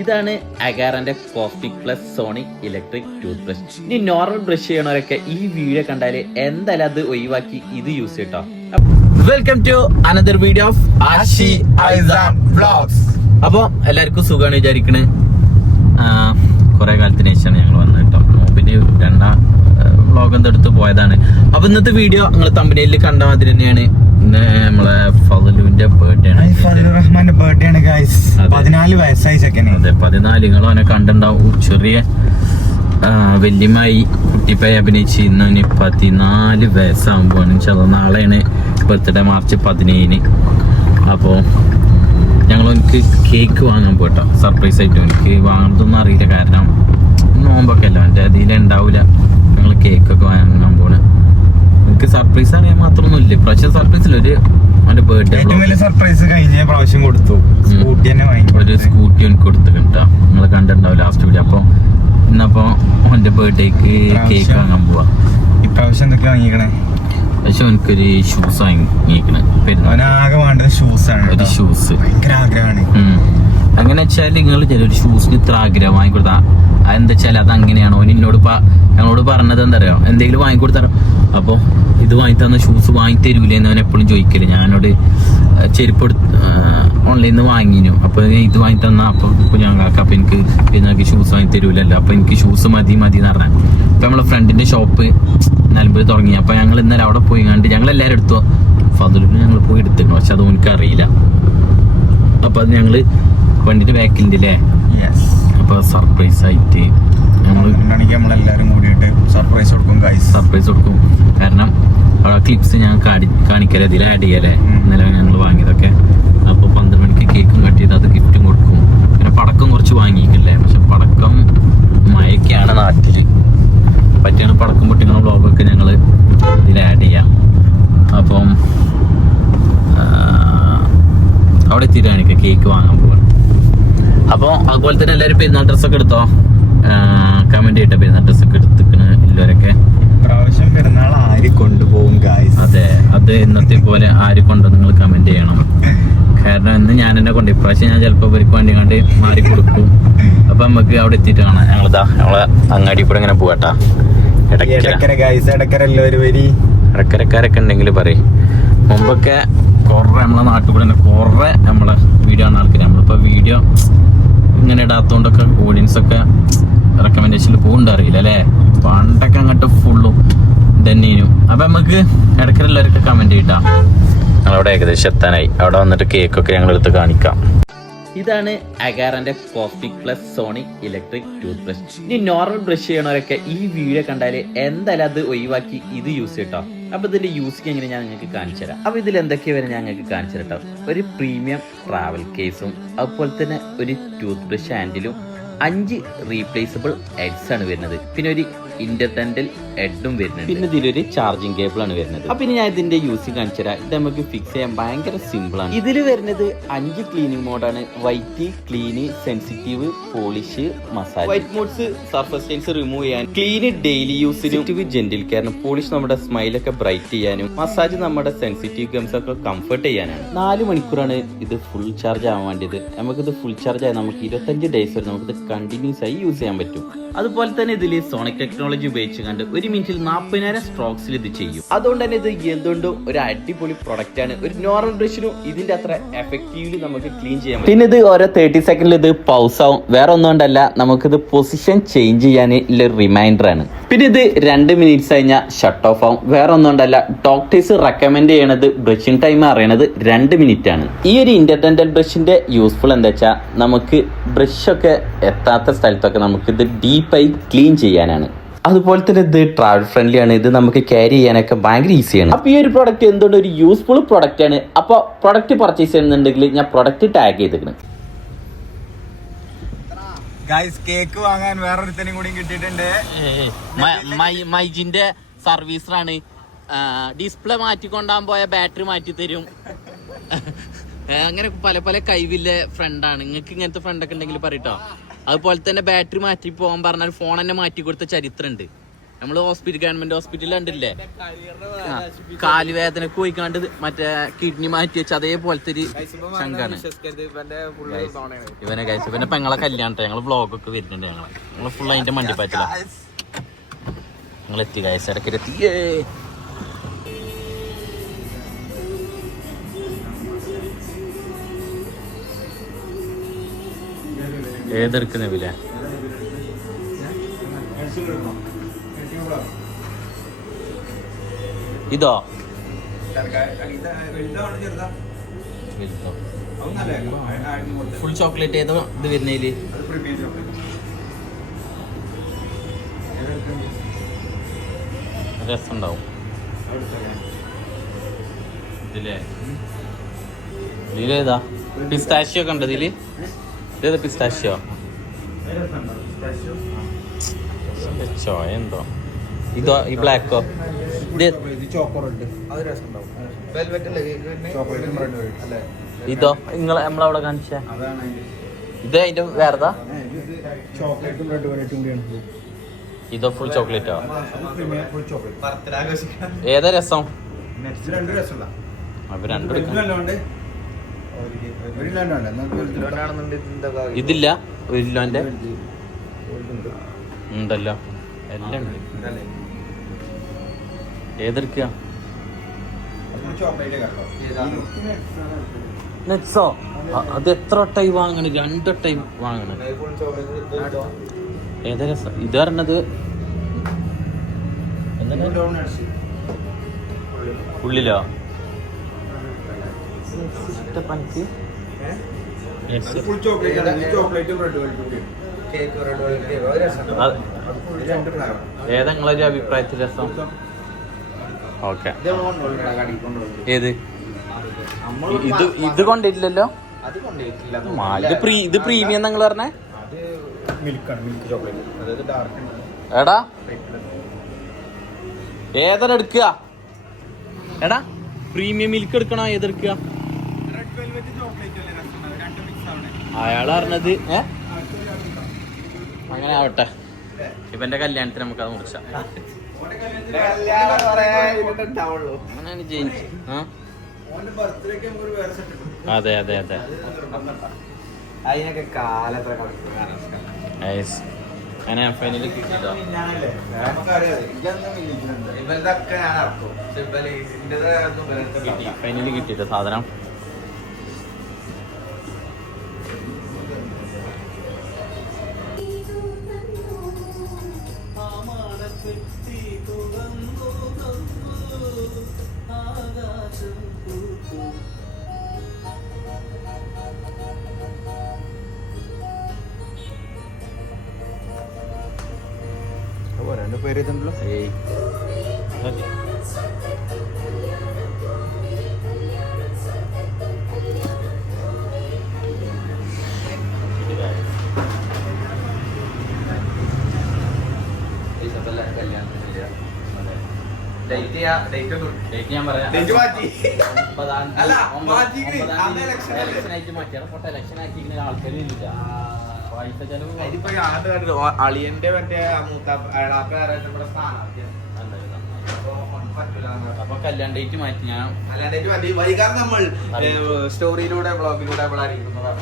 ഇതാണ് അഗാറിന്റെ cosmic plus sonic electric tooth brush. ഇനി നോർമൽ ബ്രഷ് ചെയ്യണവരൊക്കെ ഈ വീഡിയോ കണ്ടാല് എന്തായാലും അത് ഒഴിവാക്കി ഇത് യൂസ് ചെയ്യട്ടോ. Welcome to another video of Ashi Isam vlogs. അപ്പൊ എല്ലാവർക്കും സുഖമാണ് വിചാരിക്കണ്. കുറെ കാലത്തിന് ശേഷമാണ് ഞങ്ങൾ വന്നത് കേട്ടോ. പിന്നെ രണ്ടാം വ്ലോഗ് എന്തെടുത്ത് പോയതാണ്. അപ്പൊ ഇന്നത്തെ വീഡിയോ നിങ്ങൾ തമ്പനയിൽ കണ്ട മാതിരി തന്നെയാണ്. നമ്മളെ ഫളുവിന്റെ ബർത്ത്ഡേ ആണ്. റഹ്മാന്റെ ബർത്ത്ഡേ ആണ് ഗൈസ്. 14 വയസ്സായി ചെക്കനെ. അതെ 14. നിങ്ങൾ അവനെ കണ്ടിട്ടുണ്ടാവും. ചെറിയ വല്യമായി കുട്ടിപ്പായി അഭിനയിച്ച് ഇന്ന് 14 വയസ്സാകുമ്പോഴാണ്. നാളെയാണ് ബർത്ത്ഡേ, മാർച്ച് 17. അപ്പോൾ ഞങ്ങൾ എനിക്ക് കേക്ക് വാങ്ങാൻ പോയിട്ടോ. സർപ്രൈസ് ആയിട്ട് എനിക്ക് വാങ്ങുന്നതൊന്നും അറിയില്ല, കാരണം നോമ്പൊക്കെ അല്ല എൻ്റെ അതിലുണ്ടാവില്ല. ഞങ്ങൾ കേക്കൊക്കെ വാങ്ങാൻ പോണ്. എനിക്ക് സർപ്രൈസ് അറിയാൻ മാത്രമൊന്നുമില്ല. പ്രാവശ്യം സർപ്രൈസ് ഇല്ല, ഒരു അവന്റെ ബർത്ത്ഡേ സർപ്രൈസ് കഴിഞ്ഞ പ്രാവശ്യം കൊടുത്തു. സ്കൂട്ടി തന്നെ വാങ്ങി, ഒരു സ്കൂട്ടി എനിക്ക് കൊടുത്തു കേട്ടോ. നിങ്ങൾ കണ്ടിട്ടുണ്ടാവും ലാസ്റ്റ് വീഡിയോ. അപ്പോൾ ഇന്നപ്പോ അവന്റെ ബർത്ത്ഡേക്ക് കേക്ക് വാങ്ങാൻ പോവാ. ഇപ്രാവശ്യം എന്തൊക്കെ വാങ്ങിക്കണേ? പക്ഷെ എനിക്കൊരു ഷൂസ് വാങ്ങിക്കണേ. ആകെ വേണ്ടത് ഷൂസ് ആണ്. ഒരു ഷൂസ് ഭയങ്കര ആഗ്രഹമാണ്. അങ്ങനെ വെച്ചാൽ നിങ്ങൾ ചിലൊരു ഷൂസിന് ഇത്ര ആഗ്രഹം വാങ്ങിക്കൊടുത്താ അതെന്താ വെച്ചാൽ അത് അങ്ങനെയാണോ? ഞങ്ങളോട് പറഞ്ഞത് എന്താ അറിയോ, എന്തെങ്കിലും വാങ്ങിക്കൊടുത്താറോ. അപ്പോൾ ഇത് വാങ്ങി തന്ന ഷൂസ് വാങ്ങി തരൂലേ എന്ന് അവൻ എപ്പോഴും ചോദിക്കല്. ഞാനോട് ചെരുപ്പ് ഓൺലൈനിൽ നിന്ന് വാങ്ങിനു. അപ്പോൾ ഇത് വാങ്ങി തന്ന അപ്പോൾ ഞങ്ങൾക്ക് അപ്പോൾ എനിക്ക് ഷൂസ് വാങ്ങി തരൂലല്ലോ. അപ്പോൾ എനിക്ക് ഷൂസ് മതി എന്ന് പറഞ്ഞാൽ അപ്പോൾ നമ്മളെ ഫ്രണ്ടിന്റെ ഷോപ്പ് നിലമ്പൂർ തുടങ്ങി. അപ്പോൾ ഞങ്ങൾ ഇന്നലെ അവിടെ പോയി കണ്ട് ഞങ്ങളെല്ലാവരും എടുത്തു. ഫതുലിന് ഞങ്ങൾ പോയി എടുത്തിരുന്നു, പക്ഷെ അത് എനിക്ക് അറിയില്ല. അപ്പോൾ അത് ഞങ്ങൾ വണ്ടിന്റെ ബാക്കിൻ്റെ അല്ലേ. അപ്പോൾ സർപ്രൈസ് ആയിട്ട് നമ്മളെല്ലാരും കൂടിയിട്ട് സർപ്രൈസ് കൊടുക്കും. കാരണം ക്ലിപ്സ് ഞാൻ കാണിക്കല ഇതിൽ ആഡ് ചെയ്യല്ലേ ഇന്നലെ ഞങ്ങൾ വാങ്ങിയതൊക്കെ. അപ്പോൾ 12 മണിക്ക് കേക്കും കട്ട് ചെയ്ത് അത് ഗിഫ്റ്റും കൊടുക്കും. പിന്നെ പടക്കം കുറച്ച് വാങ്ങിയിട്ടില്ലേ, പക്ഷെ പടക്കം മഴയൊക്കെയാണ് നാട്ടിൽ. പറ്റിയാണ് പടക്കം പൊട്ടിക്കുന്ന വ്ളോഗൊക്കെ ഞങ്ങൾ ഇതിൽ ആഡ് ചെയ്യാം. അപ്പം അവിടെ എത്തിയിട്ടാണ് എനിക്ക് കേക്ക് വാങ്ങാൻ പോകുന്നത്. അപ്പോൾ അതുപോലെ തന്നെ എല്ലാവരും പെരുന്നാൾ ഡ്രസ്സൊക്കെ എടുത്തോ? കമന്റ് ചെയ്യട്ടെ. പെരുന്നാൾ ഡ്രസ്സൊക്കെ എടുത്തിക്കണ് എല്ലാവരൊക്കെ. പ്രാവശ്യം പെരുന്നാൾ ആര് കൊണ്ടുപോകും ഗായ്സ്? അതെ, അത് ഇന്നത്തെ പോലെ ആര് കൊണ്ടോ നിങ്ങൾ കമന്റ് ചെയ്യണം. കാരണം ഇന്ന് ഞാൻ എന്നെ കൊണ്ട്, ഇപ്രാവശ്യം ഞാൻ ചിലപ്പോൾ ഇവർക്ക് വേണ്ടി കണ്ട് മാറി കൊടുക്കും. അപ്പൊ നമുക്ക് അവിടെ എത്തിയിട്ട് കാണാം. ഞങ്ങളെ അങ്ങാടി കൂടെ ഇങ്ങനെ പോകട്ടാ. ഇടക്കരക്കാരൊക്കെ ഉണ്ടെങ്കിൽ പറയും. മുമ്പൊക്കെ കുറേ നമ്മളെ നാട്ടിൽ കൂടെ തന്നെ കുറേ നമ്മളെ വീഡിയോ ആണ് ആൾക്കാർ. നമ്മളിപ്പോൾ വീഡിയോ ഇങ്ങനെ ഇടാത്തതുകൊണ്ടൊക്കെ ഓഡിയൻസൊക്കെ റെക്കമെൻഡേഷനിൽ പോകുന്നുണ്ട്, അറിയില്ല അല്ലേ. പണ്ടൊക്കെ അങ്ങോട്ട് ഫുള്ളും തന്നെയും. അപ്പം നമുക്ക് ഇടയ്ക്ക് എല്ലാവരൊക്കെ കമൻറ്റ് ചെയ്യട്ടാ. ഞങ്ങളവിടെ ഏകദേശം എത്താനായി. അവിടെ വന്നിട്ട് കേക്കൊക്കെ ഞങ്ങൾ എടുത്ത് കാണിക്കാം. ഇതാണ് അഗാറിന്റെ cosmic plus sonic electric tooth brush. ഇനി നോർമൽ ബ്രഷ് ചെയ്യണവരൊക്കെ ഈ വീഡിയോ കണ്ടാല് എന്തായാലും അത് ഒഴിവാക്കി ഇത് യൂസ് ചെയ്യട്ടോ. അപ്പൊ ഇതിന്റെ യൂസിങ് എങ്ങനെ ഞാൻ നിങ്ങൾക്ക് കാണിച്ചു തരാം. അപ്പൊ ഇതിൽ എന്തൊക്കെയാ വരെ ഞാൻ നിങ്ങൾക്ക് കാണിച്ചു തരട്ടോ. ഒരു പ്രീമിയം ട്രാവൽ കേസും അതുപോലെ തന്നെ ഒരു ടൂത്ത് ബ്രഷ് ഹാൻഡിലും 5 റീപ്ലേസബിൾ ഹെഡ്സ് ആണ് വരുന്നത്. പിന്നെ ഒരു ഇന്റർടെന്റൽ ഹെഡും വരുന്നുണ്ട്. പിന്നെ ഇതിലൊരു ചാർജിങ് കേബിൾ ആണ് വരുന്നത്. അപ്പൊ ഇനി ഞാൻ ഇതിന്റെ യൂസിങ് കാണിച്ചു തരാം. ഇത് നമുക്ക് ഫിക്സ് ചെയ്യാൻ ഭയങ്കര സിമ്പിൾ ആണ്. ഇതിൽ വരുന്നത് 5 ക്ലീനിങ് മോഡാണ്. White, clean, sensitive, polish, massage. White modes surface stains remove ചെയ്യാൻ, ക്ലീന് ഡെയിലി യൂസിനും, ജെന്റിൽ കെയറിനും, പോളിഷ് നമ്മുടെ സ്മൈലൊക്കെ ബ്രൈറ്റ് ചെയ്യാനും, മസാജ് നമ്മുടെ സെൻസിറ്റീവ് ഗംസ് ഒക്കെ കംഫർട്ട് ചെയ്യാനാണ്. 4 മണിക്കൂറാണ് ഇത് ഫുൾ ചാർജ് ആവാൻ വേണ്ടിയത്. നമുക്കിത് ഫുൾ ചാർജ് ആയാൽ നമുക്ക് 25 ഡേയ്സ് വരെ നമുക്കിത് കണ്ടിന്യൂസ് ആയി യൂസ് ചെയ്യാൻ പറ്റും. അതുപോലെ തന്നെ ഇതിൽ സോണിക് ടെക്നോളജി ഉപയോഗിച്ച് കണ്ട് 1 മിനിറ്റിൽ 40,000 സ്ട്രോക്സിൽ ഇത് ചെയ്യും. അതുകൊണ്ട് തന്നെ ഇത് എന്തുകൊണ്ടും ഒരു അടിപൊളി പ്രൊഡക്റ്റ് ആണ്. ഒരു നോർമൽ ബ്രഷിനും ഇതിന്റെ അത്ര എഫക്റ്റീവ്ലി നമുക്ക് ക്ലീൻ ചെയ്യാൻ പറ്റും. പിന്നെ ഇത് ഓരോ 30 സെക്കൻഡിൽ ഇത് പൗസ് ആവും. വേറെ ഒന്നും കൊണ്ടല്ല, നമുക്കിത് പൊസിഷൻ ചേഞ്ച് ചെയ്യാൻ ഉള്ള റിമൈൻഡർ ആണ്. പിന്നെ ഇത് 2 മിനിറ്റ്സ് കഴിഞ്ഞാൽ ഷട്ട് ഓഫ് ആവും. വേറെ ഒന്നും കൊണ്ടല്ല, ഡോക്ടേഴ്സ് റെക്കമെൻഡ് ചെയ്യണത് ബ്രഷിംഗ് ടൈം അറിയണത് 2 മിനിറ്റ് ആണ്. ഈ ഒരു ഇന്റർഡെന്റൽ ബ്രഷിന്റെ യൂസ്ഫുൾ എന്താ വെച്ചാൽ നമുക്ക് ബ്രഷൊക്കെ എത്താത്ത സ്ഥലത്തൊക്കെ നമുക്കിത് ഡീപ്പായി ക്ലീൻ ചെയ്യാനാണ്. അതുപോലെ തന്നെ ഇത് ട്രാവൽ ഫ്രണ്ട്ലി ആണ്. ഇത് നമുക്ക് ക്യാരി ചെയ്യാനൊക്കെ ഭയങ്കര ഈസിയാണ്. അപ്പൊ ഈ ഒരു പ്രൊഡക്റ്റ് എന്തുകൊണ്ട് ഒരു യൂസ്ഫുൾ പ്രൊഡക്റ്റ് ആണ്. അപ്പൊ പ്രൊഡക്റ്റ് പർച്ചേസ് ചെയ്യുന്നുണ്ടെങ്കിൽ ഞാൻ പ്രൊഡക്റ്റ് ടാഗ് ചെയ്തിരിക്കണം. കേക്ക് വാങ്ങാൻ വേറൊരുത്തനും കൂടി കിട്ടിയിട്ടുണ്ട്. മൈജിന്റെ സർവീസറാണ്. ഡിസ്പ്ലേ മാറ്റിക്കൊണ്ടാൻ പോയ ബാറ്ററി മാറ്റി തരും. അങ്ങനെ പല കഴിവില്ല ഫ്രണ്ടാണ്. നിങ്ങൾക്ക് ഇങ്ങനത്തെ ഫ്രണ്ടൊക്കെ ഉണ്ടെങ്കിൽ പറയട്ടോ. അതുപോലെ തന്നെ ബാറ്ററി മാറ്റി പോകാൻ പറഞ്ഞാൽ ഫോൺ തന്നെ മാറ്റി കൊടുത്ത ചരിത്രമുണ്ട്. നമ്മള് ഗവൺമെന്റ് ഹോസ്പിറ്റലിൽ കണ്ടില്ലേ കാലുവേദനക്ക് പോയിക്കാണ്ട് മറ്റേ കിഡ്നി മാറ്റി വെച്ച അതേപോലത്തെ ഒരു ശങ്കാണ് ഇവനെ കഴിച്ചു. ഇവനെ പെങ്ങളെ കല്യാണത്തെ ഞങ്ങള് വ്ളോഗൊക്കെ വരുന്നുണ്ട്. ഞങ്ങള് ഫുൾ അതിന്റെ മണ്ടിപ്പാറ്റില്ല. ഞങ്ങൾ എത്തി കഴിച്ച ഇടയ്ക്ക് ഏതെടുക്കുന്ന വില ഇതോ ഫുൾ ചോക്ലേറ്റ് ഏതോ ഇത് വരുന്നതില് രസം ഉണ്ടാവും ഇതിലേ ഇതിലേതാ പിസ്താഷ്യോ ഒക്കെ ഉണ്ട് ഇതില്. ഇതേതാ പിസ്താഷ്യോ ചോയ എന്തോ ഇതോ ഈ ബ്ലാക്കോ ഇതോ നിങ്ങളെ നമ്മളവിടെ കാണിച്ച ഇത് അതിന്റെ വേറെതാ ഇതോ ഫുൾ ചോക്ലേറ്റോ ഏതാ രസം അപ്പൊ രണ്ടും ഇതില്ല 1 കിലോന്റെ ഉണ്ടല്ലോ എല്ലാം ഉണ്ട്. ഏതെടുക്കുക നെറ്റ്സോ അത് എത്ര വട്ടായി വാങ്ങണ്? 2 വട്ടായി വാങ്ങണ്. ഏതാ രസം ഇത് പറഞ്ഞത് ഉള്ളിലോ പനിക്ക് ഏതാ നിങ്ങളൊരു അഭിപ്രായത്തിൽ രസം? ഓക്കെ ഏത് ഇത് കൊണ്ടിട്ടില്ലല്ലോ. ഇത് പ്രീമിയം നിങ്ങൾ പറഞ്ഞേ എടാ ഏതാ എടുക്കുക? എടാ പ്രീമിയം മിൽക്ക് എടുക്കണോ ഏതെടുക്കുക? അയാൾ പറഞ്ഞത് അങ്ങനെ ആവട്ടെ. ഇവന്റെ കല്യാണത്തിന് നമുക്ക് അത് മുറിച്ചാം. അങ്ങനെയാണ് ജയിച്ചു. അതെ അതെ അതെ അങ്ങനെ ഫൈനലി കിട്ടിട്ടോ. ഫൈനലി കിട്ടിട്ടോ സാധനം. പേര് ഞാൻ പറയാം ആൾക്കാരില്ല. അളിയന്റെ മറ്റേ അപ്പൊ കല്യാൺ ഡേറ്റ് മാറ്റി. ഞാൻ വൈകാതെ നമ്മൾ സ്റ്റോറിയിലൂടെ ബ്ലോഗിലൂടെ അറിയിക്കുന്നതാണ്.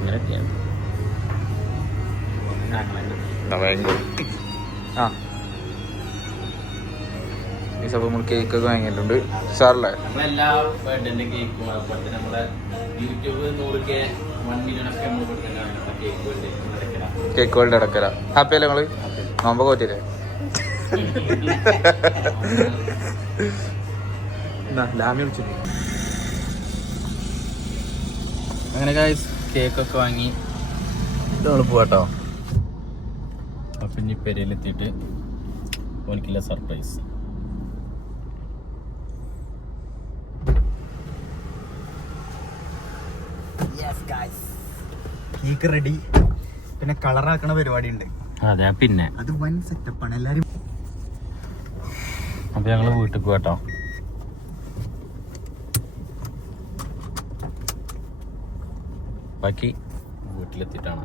ഇങ്ങനെയൊക്കെയാണ്. ഈ സഭ നമ്മൾ കേക്ക് ഒക്കെ വാങ്ങിയിട്ടുണ്ട്. സാറല്ലേ നമ്മളെല്ലാ ബർത്ത്ഡേന്റെ കേക്കും അതുപോലെ തന്നെ നമ്മളെ യൂട്യൂബ് 100K 1 million ഒക്കെ നമ്മൾ കൊടുക്കുന്നതാണ് കേക്ക് വേൾഡ് അടക്കല. ഹാപ്പി അല്ലേ നിങ്ങള്? നോമ്പൊക്കെ പറ്റില്ലേ? അങ്ങനെ ഗൈസ് കേക്കൊക്കെ വാങ്ങി നമ്മൾ പോവാട്ടോ. അപ്പം ഇനി പെരയിലെത്തിയിട്ട് ഓനിക്കില്ല സർപ്രൈസ്. Cake ready. പിന്നെ കളറാക്കണ പരിപാടി ഉണ്ട്. അതെ പിന്നെ അത് വൻ സെറ്റപ്പാണ് എല്ലാരും. അപ്പൊ ഞങ്ങള് വീട്ടിൽ പോവാട്ടോ. ബാക്കി വീട്ടിലെത്തിയിട്ടാണ്.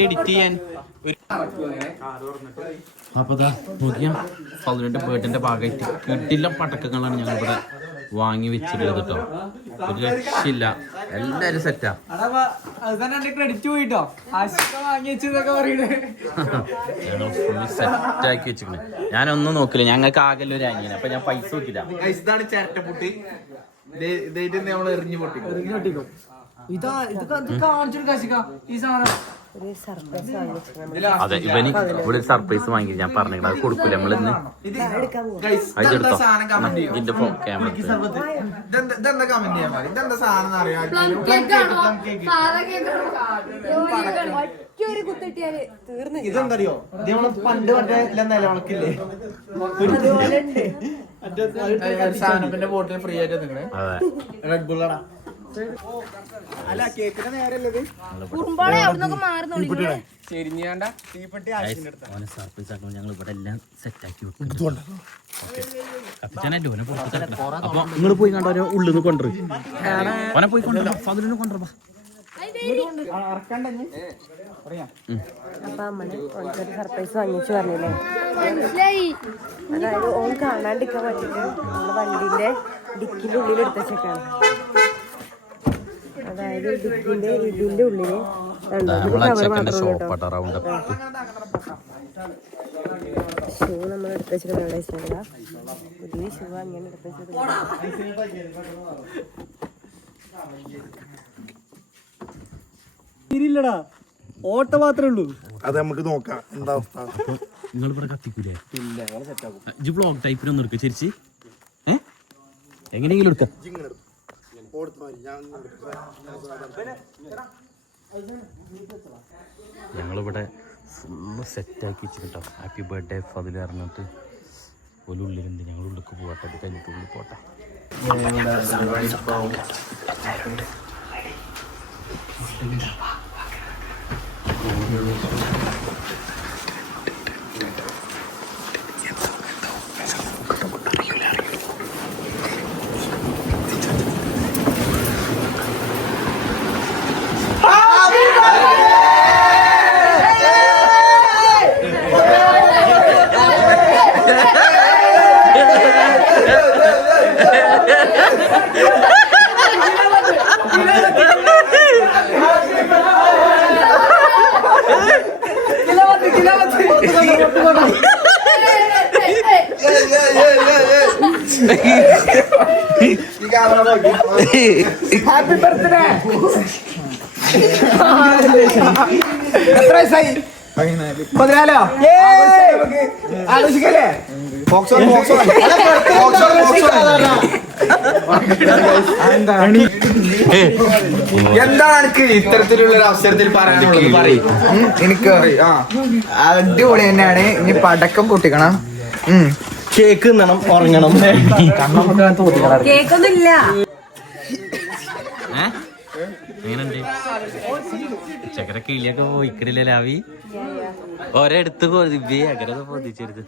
എഡിറ്റ് ചെയ്യാൻ അപ്പൊ നോക്കിയാ ഫതിലിന്റെ ബേർഡിന്റെ ഭാഗമായിട്ട് കിട്ടില്ല പടക്കങ്ങളാണ് ഞങ്ങൾ ഇവിടെ വാങ്ങി വെച്ചിട്ടുള്ളത് കേട്ടോ. ഒരു രക്ഷയില്ല, എല്ലാരും സെറ്റാ. ക്രെഡിറ്റ് പോയിട്ടോ വാങ്ങി വെച്ചതൊക്കെ പറയുന്നത് ഞങ്ങൾ ഫുള്ള് സെറ്റാക്കി വെച്ചിരിക്കണേ. ഞാനൊന്നും നോക്കില്ല, ഞങ്ങൾക്ക് ആകെ ഒരു അനിയൻ. അപ്പൊ ഞാൻ പൈസ നോക്കില്ല. ഇതാണ് ചിരട്ടപ്പൊട്ടി. നമ്മൾ എറിഞ്ഞു പൊട്ടിക്കും. ഇതാ ഇത് കാണിച്ചൊരു കശിക്ക ഈ സാധനം. അതെ, ഇവന് ഇവിടെ ഒരു സർപ്രൈസ് വാങ്ങി ഞാൻ പറഞ്ഞിട്ട് അത് കൊടുക്കൂല. നമ്മളിന്ന് അതെടുത്തോ ഇതിന്റെ ക്യാമറ. ഇതെന്താ കമന്റ് ചെയ്യാൻ പാടില്ല. ഇതെന്താ സാധനം അറിയാം. ഇതെന്തറിയോ, ഇത് നമ്മള് പണ്ട് മറ്റേ നിലവിളക്കില്ലേ സാധനത്തിന്റെ ബോട്ടിൽ ഫ്രീ ആയിട്ട് നിൽക്കണേ. റെഡ് ബുള്ളടാ. അല്ല കേക്കിന്റെ നേരല്ലത് സർപ്രൈസ് ആക്കുമ്പോൾ ഞങ്ങൾ ഇവിടെ എല്ലാം സെറ്റാക്കി കപ്പിച്ചാനല്ലോ ഓനെ പുറത്ത്. അപ്പൊ നിങ്ങൾ പോയി കണ്ടോ ഉള്ളിൽ നിന്ന് കൊണ്ടുവരും. ഓനെ പോയി കൊണ്ടുവരാം, ഫതിലിനെ കൊണ്ടുവരാ. അപ്പൊ നമ്മള് ഓനക്കൊരു സർപ്രൈസ് വാങ്ങിച്ചു പറഞ്ഞില്ലേ, അതായത് ഓൻ കാണാണ്ടിരിക്കാൻ പറ്റില്ല. നമ്മള് വണ്ടിന്റെ ഡിക്കിന്റെ ഉള്ളിൽ എടുത്തേക്കാണ്. അതായത് ഡിക്കിന്റെ ഇതിന്റെ ഉള്ളില് ഷൂ നമ്മൾ എടുത്തുവെച്ചിട്ട് എവിടെ വെച്ചില്ല. പുതിയ ഷൂ അങ്ങനെ എടുത്തുവെച്ചത് ഇല്ലടാ, ഓട്ട മാത്രമേ ഉള്ളൂ. അത് നമുക്ക് നോക്കാം എന്താ അവസ്ഥ. നിങ്ങൾ ഇവിടെ കത്തിക്കൂലേ? ഇജ്ജ് ബ്ലോഗ് ടൈപ്പിനൊന്നും എടുക്കുക ചേച്ചി. എങ്ങനെയെങ്കിലും എടുക്കാം. ഞങ്ങളിവിടെ ഫുള്ള് സെറ്റാക്കി വെച്ചിട്ടോ. ഹാപ്പി ബർത്ത്ഡേ ഫതിൽ പറഞ്ഞിട്ട് ഒരു ഉള്ളിലുണ്ട്. ഞങ്ങൾ ഉള്ളിലേക്ക് പോകട്ടെ, അത് കഴിഞ്ഞിട്ട് ഉള്ളിൽ പോട്ടെ. Happy birthday. എത്ര വയസ്സായി? 14. ആലോചിക്കല്ലേ? എന്താണ് ഇത്തരത്തിലുള്ള ഒരു അവസരത്തിൽ പറയാനുള്ളത്? എനിക്ക് അടിപൊളി തന്നെയാണ്. ഇനി പടക്കം പൊട്ടിക്കണം, കേക്ക് തിന്നണം, ഉറങ്ങണം. കേക്കൊന്നുമില്ല. എങ്ങനെയുണ്ട് ചക്കര കിളിയൊക്കെ പോയിക്കിടില്ല ലാവി ഒരെടുത്ത് പൊതിവേ അങ്ങനെ പൊതിച്ചെടുത്ത്.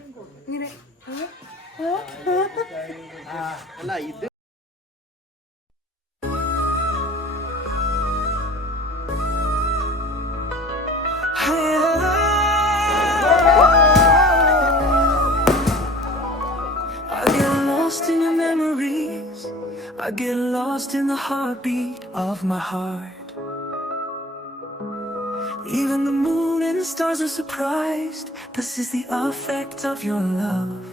I get lost in the heartbeat of my heart. Even the moon and the stars are surprised. This is the effect of your love.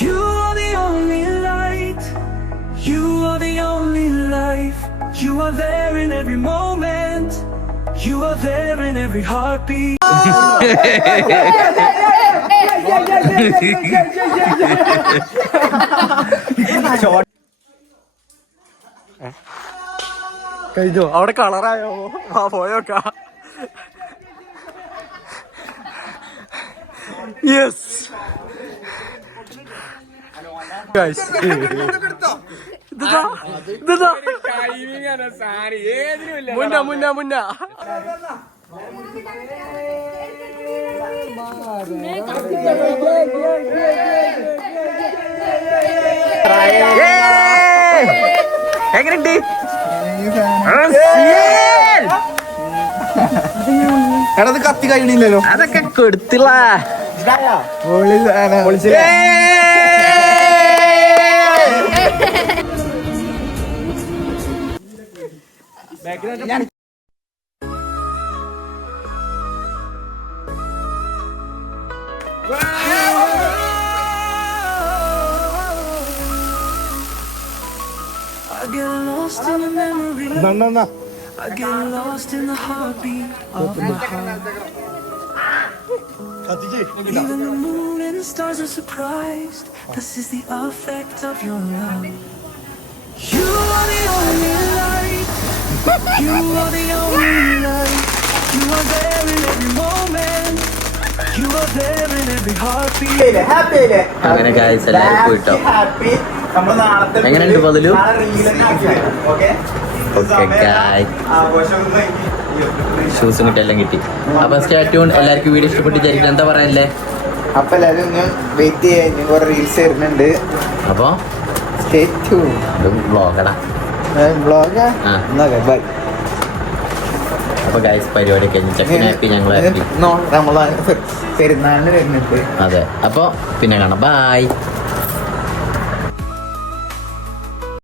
You are the only light. You are the only life. You are there in every moment. You are there in every heartbeat. കഴിഞ്ഞോ? അവിടെ കളറായോ? പോയോക്കാ. Yes മുന്ന എങ്ങനെയുണ്ട്? എടാ ഇത് കത്തി കഴിയണില്ലല്ലോ. അതൊക്കെ കൊടുത്തില്ല. I get lost in the memory. എന്നാ I get lost in the heartbeat of my heart. കത്തിച്ച് Even the moon and the stars are surprised. This is the effect of your love. You are the only light. You are the only light. You are there in every moment. You are there in every heartbeat. അങ്ങനെ guys എല്ലാവരും പോയിട്ടോ. Happy. നമ്മൾ നാളത്തെ എങ്ങനെയുണ്ട് ബദലു? Okay okay ഗായ്, ആഘോഷം ഷൂസും കിട്ടി, എല്ലാം കിട്ടി. അപ്പൊ സ്റ്റേ ട്യൂൺ. എല്ലാവർക്കും വീഡിയോ ഇഷ്ടപ്പെട്ട് വിചാരിക്കും. എന്താ പറയാനല്ലേ? അപ്പൊ എല്ലാവരും ഒന്ന് വെയിറ്റ് ചെയ്യാൻ കുറെ റീൽസ് വരുന്നുണ്ട്. അപ്പൊ സ്റ്റേ ട്യൂൺ. വ്ളോഗടാ. വ്ളോഗാ. ആ. ബൈ. അപ്പൊ ഗായ്സ് പരിപാടി കഴിഞ്ഞ് ചെക്കൻ ഹാപ്പി, ഞങ്ങൾ ഹാപ്പി. നമ്മളെ പെരുന്നാളിന് വരുന്നുണ്ട്. അതെ, അപ്പൊ പിന്നെ കാണാം. ബൈ.